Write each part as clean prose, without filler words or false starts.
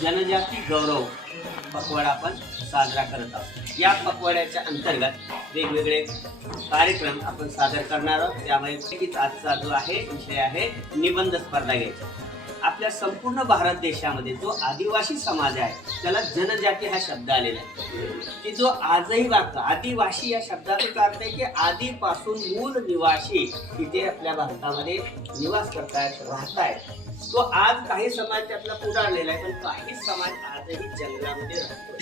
जनजाती गौरव पखवाडा आपण साजरा करत आहोत। या पखवाड्याच्या अंतर्गत वेगवेगळे कार्यक्रम आपण सादर करणार आहोत। त्यामुळे आजचा जो विषय आहे निबंध स्पर्धा घ्यायची। आपल्या संपूर्ण भारत देशामध्ये जो आदिवासी समाज आहे त्याला जनजाती हा शब्द आलेला आहे की जो आजही वागतो। आदिवासी या शब्दाचा अर्थ आहे की आधीपासून मूळ निवासी तिथे आपल्या भारतामध्ये निवास करतायत, राहतायत। तो आज काही समाज त्यातला पुढारलेला आहे, पण काही समाज आजही जंगलामध्ये राहतोय।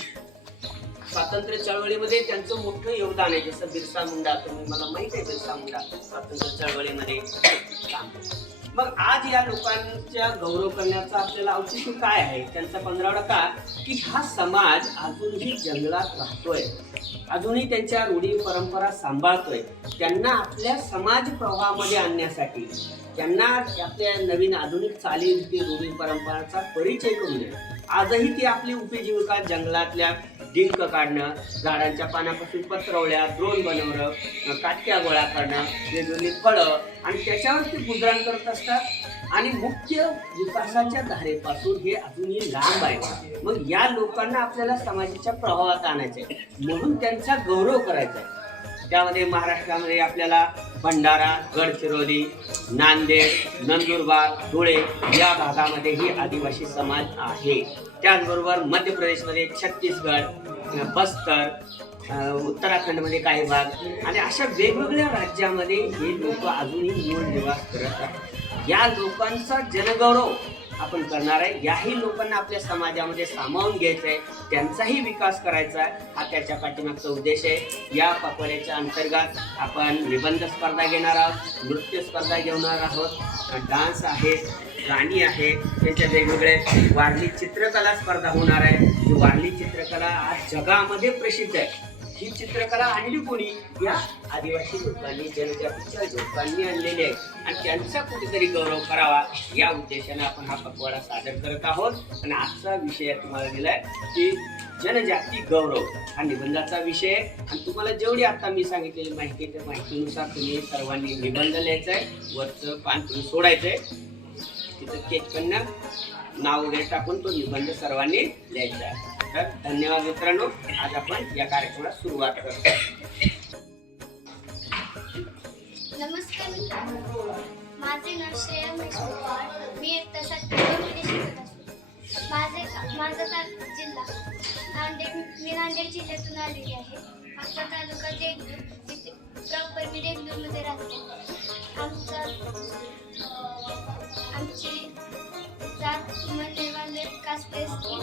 स्वातंत्र्य चळवळीमध्ये त्यांचं मोठं योगदान आहे। जसं बिरसा मुंडा, तुम्ही मला माहिती आहे बिरसा मुंडा स्वातंत्र्य चळवळीमध्ये काम केलं। मग आज या लोकांच्या गौरव करण्याचा आपल्याला औचित्य काय आहे, त्यांचा पंधरवडा का की हा समाज अजूनही जंगलात राहतोय, अजूनही त्यांच्या रूढी परंपरा सांभाळतोय। त्यांना आपल्या समाज प्रवाहामध्ये आणण्यासाठी, त्यांना आपल्या नवीन आधुनिक चालीरीती रूढी परंपरांचा परिचय करून देणं। आजही ती आपली उपजीविका जंगलातल्या डिंक काढणं, झाडांच्या पानापासून पत्रवळ्या, द्रोण बनवणं, काटक्या गोळा करणं, वेगवेगळी फळं आणि त्याच्यावर ते गुजराण करत असतात। आणि मुख्य विकासाच्या धारेपासून हे अजूनही लांब आहे। मग या लोकांना आपल्याला समाजाच्या प्रवाहात आणायचं आहे, म्हणून त्यांचा गौरव करायचा आहे। त्यामध्ये महाराष्ट्रामध्ये आपल्याला भंडारा, गडचिरोली, नांदेड, नंदुरबार, धुळे या भागामध्ये ही आदिवासी समाज आहे। त्याचबरोबर मध्य प्रदेशमध्ये छत्तीसगड, बस्तर, उत्तराखंडमध्ये काही भाग आणि अशा वेगवेगळ्या राज्यामध्ये हे लोक अजूनही मूळ निवास करत आहेत। या लोकांचा जनगौरव आपण करणार आहे। याही लोकांना आपल्या समाजामध्ये सामावून घ्यायचं आहे, त्यांचाही विकास करायचा आहे, हा त्याच्या पाठीमागचा उद्देश आहे। या पखवाड्याच्या अंतर्गत आपण निबंध स्पर्धा घेणार आहोत, नृत्य स्पर्धा घेणार आहोत, डान्स आहे, गाणी आहे, त्याच्या वेगवेगळे वारली चित्रकला स्पर्धा होणार आहे। ही वारली चित्रकला आज जगामध्ये प्रसिद्ध आहे। ही चित्रकला आणली कोणी? या आदिवासी लोकांनी, जनजातीच्या लोकांनी आणलेली आहे आणि त्यांचा कुठेतरी गौरव करावा या उद्देशाने आपण हा पखवाडा सादर करत आहोत। आणि आजचा विषय तुम्हाला दिलाय की जनजाती गौरव हा निबंधाचा विषय आहे। आणि तुम्हाला जेवढी आता मी सांगितलेली माहिती त्या माहितीनुसार तुम्ही सर्वांनी निबंध लिहायचा आहे। वरचं पान तुम्ही सोडायचंय, तिथं केचकन नाव वगैरे टाकून तो निबंध सर्वांनी लिहायचा आहे। तर धन्यवाद मित्रांनो, आज आपण या कार्यक्रमाला सुरुवात करतो। नमस्कार मित्रांनो, माझे नाव श्रेया मेश्वर, मी एक तसात शिकत असतो। माझा जिल्हा मी नांदेड जिल्ह्यातून आलेली आहे। आमचा तालुका देगलूर, प्रॉपर मी देगलूरमध्ये राहते। आमची जात मध्यवाले कास्ट एसटी